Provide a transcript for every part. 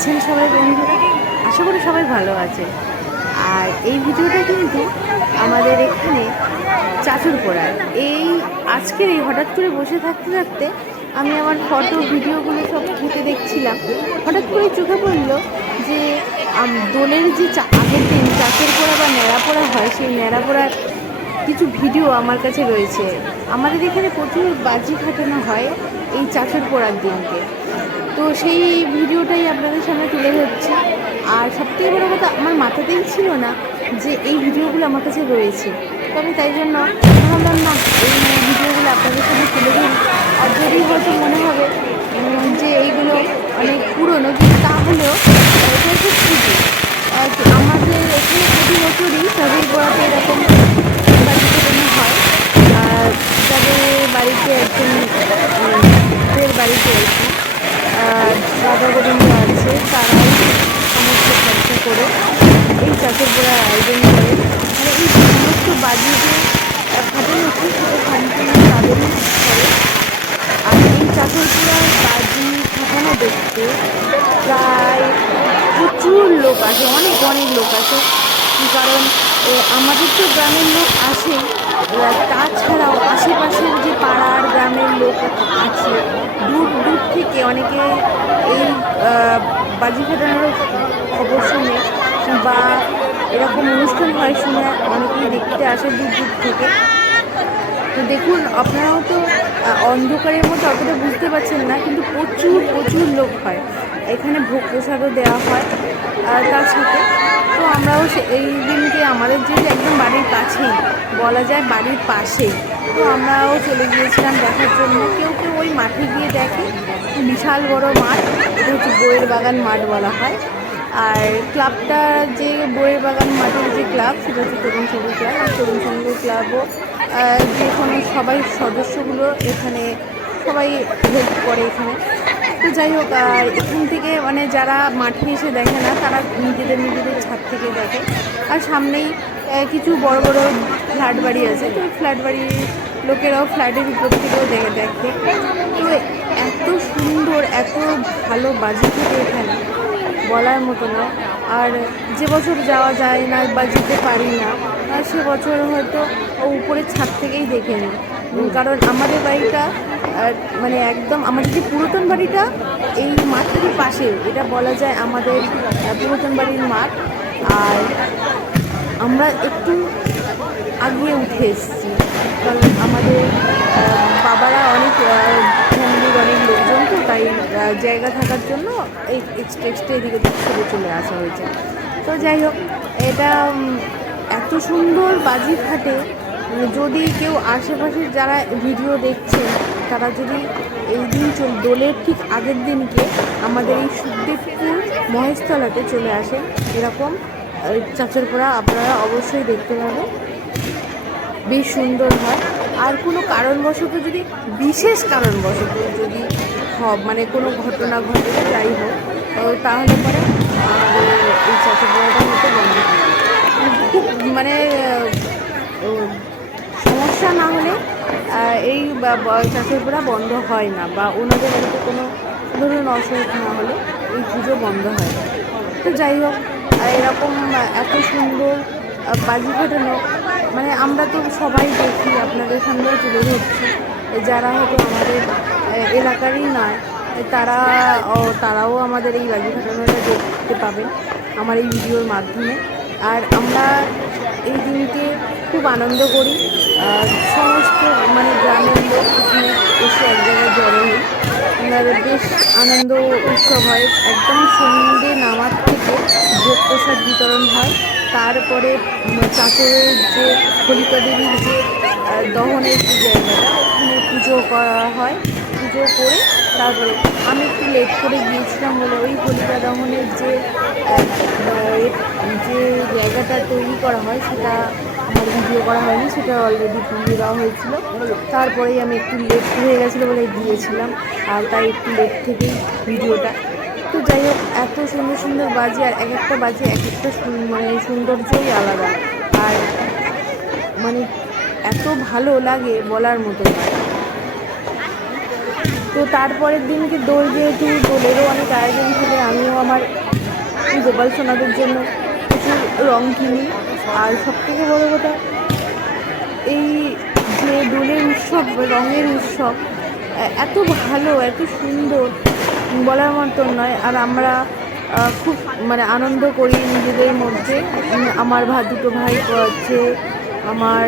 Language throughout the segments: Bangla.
আছেন সবাই বন্ধুরা? আশা করি সবাই ভালো আছে। আর এই ভিডিওটা কিন্তু আমাদের এখানে চাঁচুরপোড়ার আজকের এই হঠাৎ করে বসে থাকতে থাকতে আমি আমার ফটো ভিডিওগুলো সব ঘেঁটে দেখছিলাম। হঠাৎ করে চোখে পড়লো যে দোলের যে আগের দিন চাঁচুরপোড়া বা ন্যাড়াপোড়া হয়, সেই ন্যাড়াপোড়ার কিছু ভিডিও আমার কাছে রয়েছে। আমাদের এখানে প্রচুর বাজি ফাটানো হয় এই চাঁচুরপোড়ার দিনকে। তো সেই ভিডিওটাই আপনাদের সামনে তুলে ধরছি। আর সবথেকে বড়ো কথা, আমার মাথাতেই ছিল না যে এই ভিডিওগুলো আমার কাছে রয়েছে। তো আমি তাই জন্য ভাবলাম না, এই ভিডিওগুলো আপনাদের সামনে তুলে ধরি। আর যদি হয়তো মনে হবে যে এইগুলো অনেক পুরনো, কিন্তু তাহলেও এটা খুব পুজো। আমাদের এখানে প্রতি বছরই চাঁচুরপোড়াতে এরকম বাজি ফাটানো হয়। আর যাদের বাড়িতে একজন বাড়িতে রাধা গোবিন্দ আছে, তারাই সমস্ত খরচা করে এই চাঁচুরপোড়ার আয়োজন করে। মানে এই সমস্ত বাজি যে ফাটানো হচ্ছে সেটা সম্পূর্ণ তাদেরই করে। আর এই চাঁচুরপোড়ার বাজি ফাটানো দেখতে প্রায় প্রচুর লোক আসে, অনেক অনেক লোক আসে। কারণ আমাদের তো গ্রামের লোক আসে, তাছাড়াও আশেপাশের যে পাড়ার গ্রামের লোক আছে, দূর দূর থেকে অনেকে এই বাজি ফাটানোর খবর শুনে বা এরকম অনুষ্ঠান হয় শুনে অনেকেই দেখতে আসে দূর দূর থেকে। তো দেখুন, আপনারাও তো অন্ধকারের মধ্যে অতটা বুঝতে পারছেন না, কিন্তু প্রচুর প্রচুর লোক হয়। এখানে ভোগ প্রসাদও দেওয়া হয় তার সাথে। তো আমরাও এই দিনকে আমাদের যেহেতু একদম বাড়ির কাছেই, বলা যায় বাড়ির পাশেই, তো আমরাও চলে গিয়েছিলাম দেখার জন্য। কেউ কেউ ওই মাঠে গিয়ে দেখে, বিশাল বড় মাঠ, এটা হচ্ছে বইয়ের বাগান মাঠ বলা হয়। আর ক্লাবটা, যে বইয়ের বাগান মাঠের যে ক্লাব, সেটা হচ্ছে তরুণ সংঘ ক্লাব। আর তরুণ সংঘ ক্লাবও যে কোনো সবাই সদস্যগুলো এখানে সবাই হেল্প করে এখানে। তো যাই হোক, আর এখান থেকে মানে যারা মাঠে এসে দেখে না, তারা নিজেদের ছাদ থেকে দেখে। আর সামনেই কিছু বড় বড় ফ্ল্যাট বাড়ি আছে, তো ফ্ল্যাট বাড়ির লোকেরাও ফ্ল্যাটের উপর থেকেও দেখে। তো এত সুন্দর, এত ভালো বাজি থাকে এখানে, বলার মতো না। আর যে বছর যাওয়া যায় না বা যেতে পারি না, সে বছর হয়তো উপরের ছাদ থেকেই দেখে নিই। কারণ আমাদের বাড়িটা মানে একদম আমাদের যে পুরাতন বাড়িটা এই মাঠেরই পাশে, এটা বলা যায় আমাদের পুরাতন বাড়ির মাঠ। আর আমরা একটু আগিয়ে উঠে এসেছি, কারণ আমাদের বাবারা অনেক ফ্যামিলির অনেক লোকজন, তো তাই জায়গা থাকার জন্য এই এক্সট্রা এদিকে ছেড়ে চলে আসা হয়েছে। তো যাই হোক, এটা এত সুন্দর বাজি ফাটে। যদি কেউ আশেপাশের যারা ভিডিও দেখছেন, তারা যদি এই দিন দোলের ঠিক আগের দিনকে আমাদের এই সুখদেবপুর মহেশতলাতে চলে আসেন, এরকম চাঁচুরপোড়া আপনারা অবশ্যই দেখতে পাবেন। বেশ সুন্দর হয়। আর কোনো কারণবশত, যদি বিশেষ কারণবশত যদি মানে কোনো ঘটনা ঘটে, যাই হোক, তাহলে পরে এই চাঁচুরপোড়াটা হতে বন্ধ থাকে। খুব মানে সমস্যা না হলে এই চাঁচুরপোড়া বন্ধ হয় না, বা ওনাদের বাড়িতে কোনো ধরুন অসুখ না হলে এই পুজো বন্ধ হয় না। তো যাই হোক, এরকম এত সুন্দর বাজি ফাটানো, মানে আমরা তো সবাই দেখি, আপনাদের সামনেও তুলে ধরছি। যারা হয়তো আমাদের এলাকারই নয়, তারাও আমাদের এই বাজি ফাটানোটা দেখতে পাবেন আমার এই ভিডিওর মাধ্যমে। আর আমরা এই দিনকে খুব আনন্দ করি। সমস্ত মানে গ্রামের লোক এখানে এসে এক জায়গায় জড়ো হই। বেশ আনন্দ উৎসব হয়। একদম সন্ধ্যে নামার থেকে ভোগ প্রসাদ বিতরণ হয়। তারপরে চাঁচরের যে হোলিকা দেবীর যে দহনের যে জায়গাটা, ওখানে পুজো করা হয়। পুজো করে তারপরে আমি একটু লেট করে গিয়েছিলাম বলে ওই হোলিকা দহনের যে জায়গাটা তৈরি করা হয়, সেটা আমার ভিডিও করা হয়নি, সেটা অলরেডি পুড়িয়ে দেওয়া হয়েছিল। তারপরেই আমি একটু লেট হয়ে গেছিলো বলে গিয়েছিলাম, আর তাই একটু লেট থেকেই ভিডিওটা। তো যাই হোক, এত সুন্দর সুন্দর বাজি, আর এক একটা বাজি এক একটা মানে সৌন্দর্যই আলাদা। আর মানে এত ভালো লাগে বলার মতো নয়। তো তারপরের দিনকে দোল, যেহেতু দোলেরও অনেক আয়োজন থাকে, আমিও আমার আমার গোপাল সোনাদের জন্য প্রচুর রং কিনি। আর সবথেকে বড় কথা, এই যে দোলের উৎসব, রঙের উৎসব এত ভালো, এত সুন্দর, বলার মতন নয়। আর আমরা খুব মানে আনন্দ করি নিজেদের মধ্যে। আমার দুটো ভাই আছে, আমার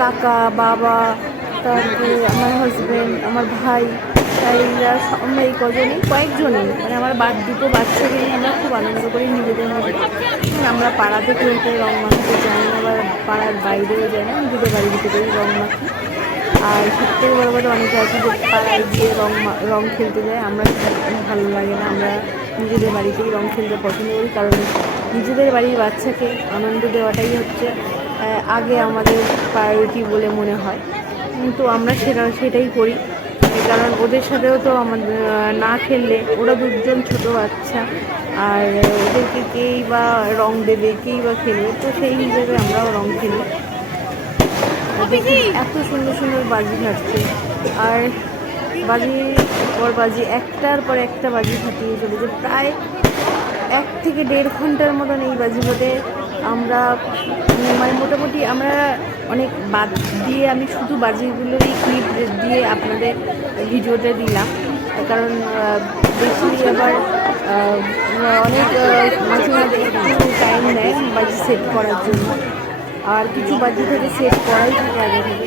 কাকা, বাবা, তারপরে আমার হাজব্যান্ড, আমার ভাই, এরা আমরা এই কয়েকজনই মানে আমার দুটো বাচ্চাকে নিয়ে আমরা খুব আনন্দ করি নিজেদের মধ্যে। আমরা পাড়াতে কেউ একটা রং মাখাতে যাই না, আবার পাড়ার বাইরেও যাই না, নিজেদের বাড়ির ভিতরেই রং মাখি। আর সবথেকে বড় কথা, অনেকে আছে যে পাড়ায় গিয়ে রং খেলতে যায়, আমরা ভালো লাগে না। আমরা নিজেদের বাড়িতেই রং খেলতে পছন্দ করি, কারণ নিজেদের বাড়ির বাচ্চাকে আনন্দ দেওয়াটাই হচ্ছে আগে আমাদের প্রায়োরিটি বলে মনে হয়। তো আমরা সেটাই করি, কারণ ওদের সাথেও তো আমাদের না খেললে, ওরা দুজন ছোট বাচ্চা, আর ওদেরকে কেই বা রং দেবে, কেই বা খেলবে, তো সেই হিসেবে আমরাও রং খেলি। এত সুন্দর সুন্দর বাজি ফাটছে, আর বাজির পর বাজি, একটার পর একটা বাজি ফাটিয়ে চলেছে। প্রায় 1 থেকে 1.5 ঘন্টার মতন এই বাজি ফাটে। আমরা মানে মোটামুটি আমরা অনেক বাদ দিয়ে, আমি শুধু বাজিগুলোরই ক্লিপ দিয়ে আপনাদের ভিডিওটা দিলাম, কারণ বেশি আবার অনেক মাঝে মাঝে একটু টাইম নেয় বাজি সেট করার জন্য, আর কিছু বাজি থেকে সেট করাই থাকে আগে থেকে।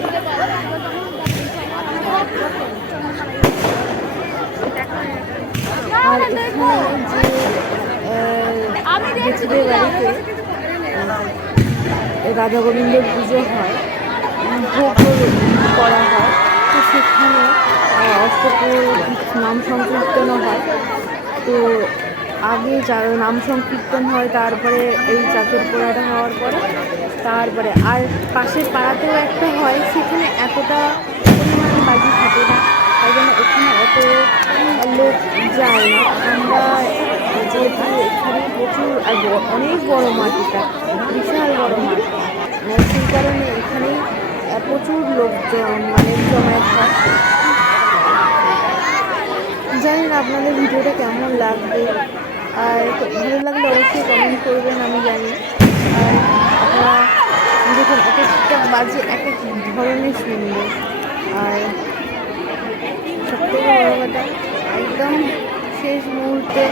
আর এখানে যে জেঠিদের বাড়িতে রাধা গোবিন্দের পুজো হয়, ভোগ করা হয়, তো সেখানে অষ্টপ্রহর নাম সংকীর্তনও হয়। তো আগে নাম সংকীর্তন হয়, তারপরে এই চাদর পোড়াটা হওয়ার পরে, তারপরে আর পাশের পাড়াতেও একটা হয়, সেখানে এতটা পরিমাণে বাজি থাকে না, তাই জন্য ওখানে অত লোক যায় না। আমরা যেহেতু এখানে প্রচুর অনেক বড় মাঠ, এটা বিশাল বড় মাঠ, সেই কারণে এখানে প্রচুর লোক মানে জমায়েত হয়। জানি না আপনাদের ভিডিওটা কেমন লাগবে, আর ভালো লাগলে অবশ্যই কমেন্ট করবেন, আমি জানি। আর আপনারা দেখুন, এক একটা বাজে এক এক ধরনের সুন্দর। আর সবথেকে বড় কথা, একদম শেষ মুহূর্তে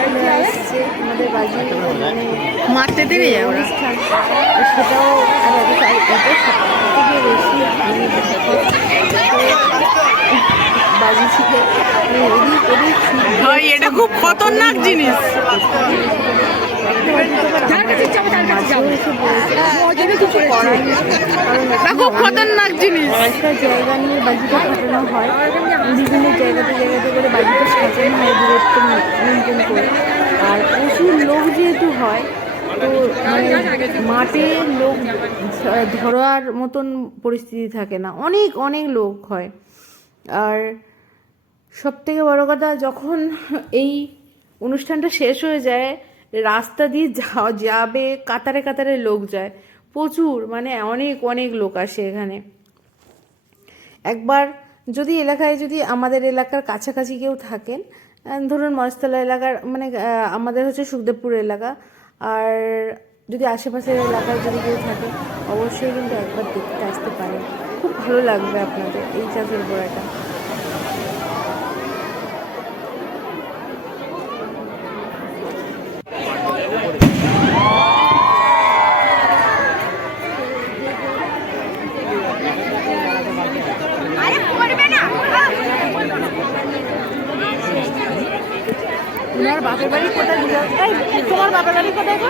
চলে আসছে আমাদের বাজি মানে মারতে দেবে অনুষ্ঠান, সেটাও সবথেকে বেশি বাজি শিখে এটা খুব খতরনাক জিনিস। খুব খতরনাক জিনিস। একটা জায়গা নিয়ে বাজিটা ফাটানো হয়, বিভিন্ন জায়গাতে করে বাজিটা সাজানো হয় দূরত্ব মেনটেন করে। আর প্রচুর লোক যেহেতু হয়, তো মানে মাঠে লোক ধরার মতন পরিস্থিতি থাকে না, অনেক অনেক লোক হয়। আর সবথেকে বড় কথা, যখন এই অনুষ্ঠানটা শেষ হয়ে যায়, রাস্তা দিয়ে যাবে কাতারে কাতারে লোক যায়, প্রচুর মানে অনেক অনেক লোক আসে এখানে। একবার যদি এলাকায়, যদি আমাদের এলাকার কাছাকাছি কেউ থাকেন, ধরুন মহেশতলা এলাকার, মানে আমাদের হচ্ছে সুখদেবপুর এলাকা, আর যদি আশেপাশের এলাকায় যদি কেউ থাকে, অবশ্যই কিন্তু একবার দেখতে আসতে পারেন, খুব ভালো লাগবে আপনাদের এই চাঁচের গোড়াটা। তোমার বাপের বাড়ি কোথায়? তোমার বাপের বাড়ি কোথায় গো?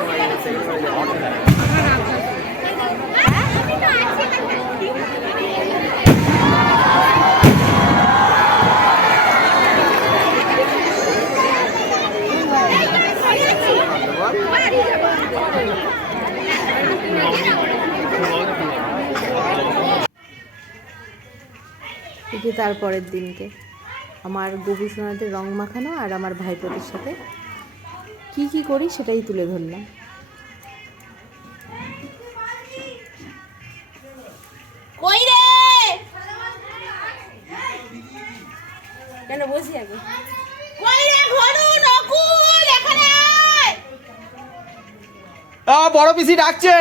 তারপরের দিনকে আমার গবু সোনাদের রং মাখানো, আর আমার ভাইপোদের সাথে কি কি করি সেটাই তুলে ধরলাম। কই রে কেন বসি আগে, কই রে ঘরু নকুল বড় পিসি ডাকছে।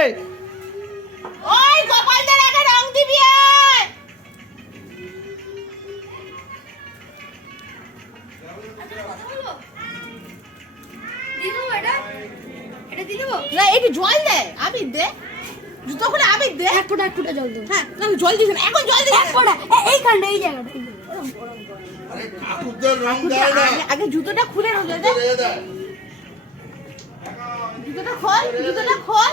ওই গোপালদের আগে রং দিবি আয়। না একটু জল দে, আবির দে, জুতো খুলে আবির দে। এক ফোঁটা জল দেবো। হ্যাঁ না জল দিস না, এখন জল দিস এক ফোঁটা এইখানটা এই জায়গাটা আগে জুতোটা খুলে রোদে দে। জুতোটা খোল, জুতোটা খোল,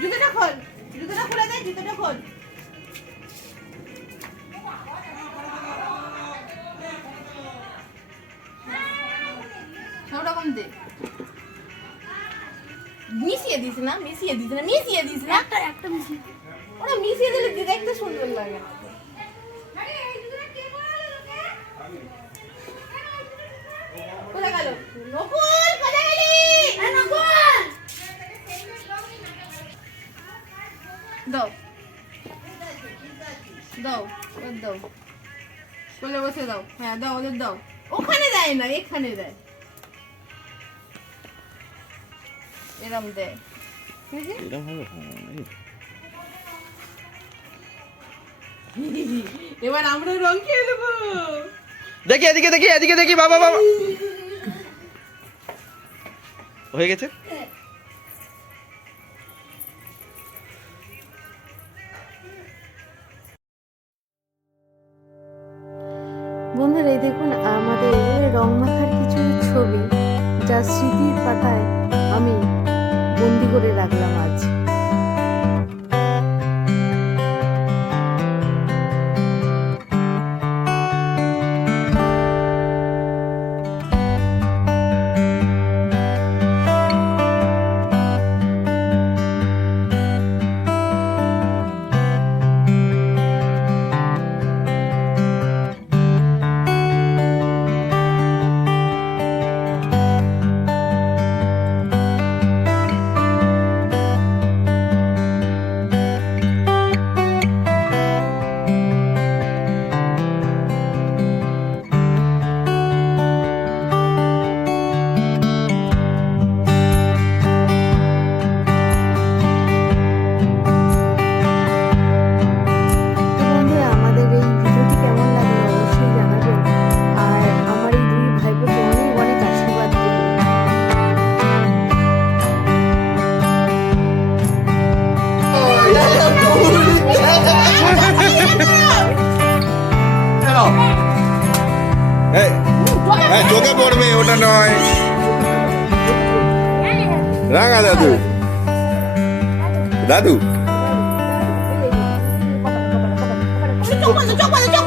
জুতোটা খোল, জুতোটা খুলে দে, জুতোটা খোল। সব রকম দে, মিশিয়ে দিস না, মিশিয়ে দিস না, মিশিয়ে দিস না। একটা মিশি ওরা মিশিয়ে দিলে দেখতে সুন্দর লাগে। কোথায় গেল নকুল? কোথায় গেলি? নকুল দাও, দাও, ওদের দাও, কোলে বসে দাও। হ্যাঁ দাও, ওদের দাও। ওখানে দেয় না, এখানে দেয়, এরম দেয়। এবার আমরা রং খেয়ে দেবো। দেখি এদিকে, দেখি এদিকে, দেখি বাবা বাবা হয়ে গেছে। বন্ধুরা এই দেখুন আমাদের রং মাখার কিছু ছবি, যা স্মৃতির পাতায় আমি বন্দি করে রাখলাম আজ। চোখে পড়বে, ওটা নয়। রাঙা দাদু, দাদু চোখ বন্ধ, চোখ বন্ধ, চোখ